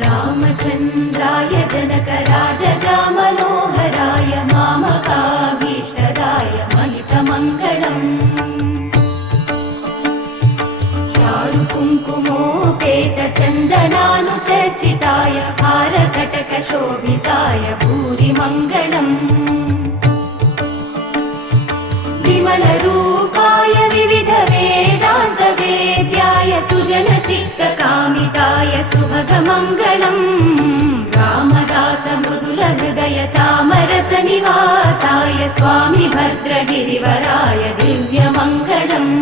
रामचन्द्राय जनकराजजामनोहराय मामकाभीष्टदाय महितमङ्गलम् चारुकुङ्कुमोपेतचन्दनानुचर्चिताय हारकटकशोभिताय भूरिमङ्गलम् विमलरूपाय विविधवेदान्तवेद्याय सुजनचित्तकामिताय सुभगमङ्गलम् रामदासमृदुलहृदय तामरसनिवासाय स्वामि भद्रगिरिवराय दिव्यमङ्गलम्